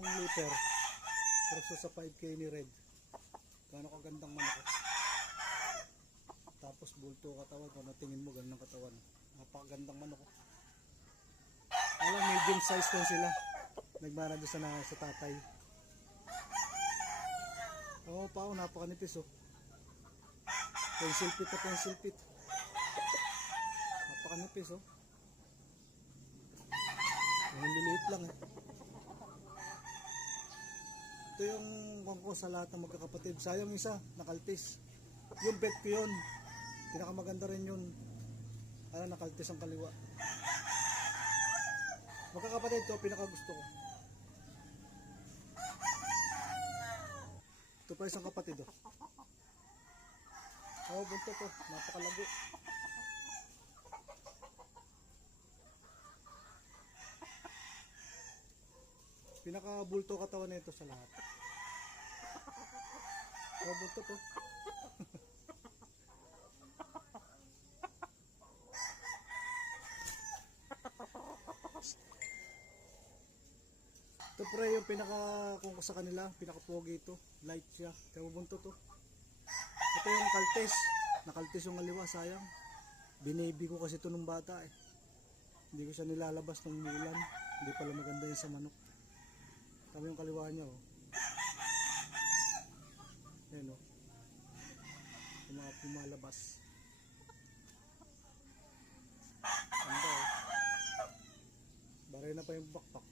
nung liter. Pero sa 5K ni Red. Gano'ng kagandang manok. Tapos bulto katawan. Kung natingin mo, ganun ang katawan. Napakagandang manok. Alam, medium size lang sila. Nagmana doon sa tatay. Oo pa, napakanipis oh. Pencil pit na pencil pit. Napakanipis oh. Ang liliit lang eh. Ito yung kongko sa lahat ng magkakapatid. Sayang isa, nakaltis. Yung bet ko yun. Pinakamaganda rin yun. Nakaltis ang kaliwa. Magkakapatid to, pinakagusto ko. Ito pa isang kapatid oh. Oh, bunto to. Napakalago. Pinakabulto katawan nito sa lahat. Oh, bunto to. Ito pre yung kung sa kanila, pinaka-pogi ito. Light siya. Kaya bunto to. Ito yung kaltes. Nakaltes yung aliwa, sayang. Binaby ko kasi ito nung bata eh. Hindi ko siya nilalabas ng bulan. Hindi pala maganda yun sa manok. Kami yung kaliwa niya oh. Ayan oh. Yung mga pumalabas. Ganda oh. Baray na pa yung bakpak.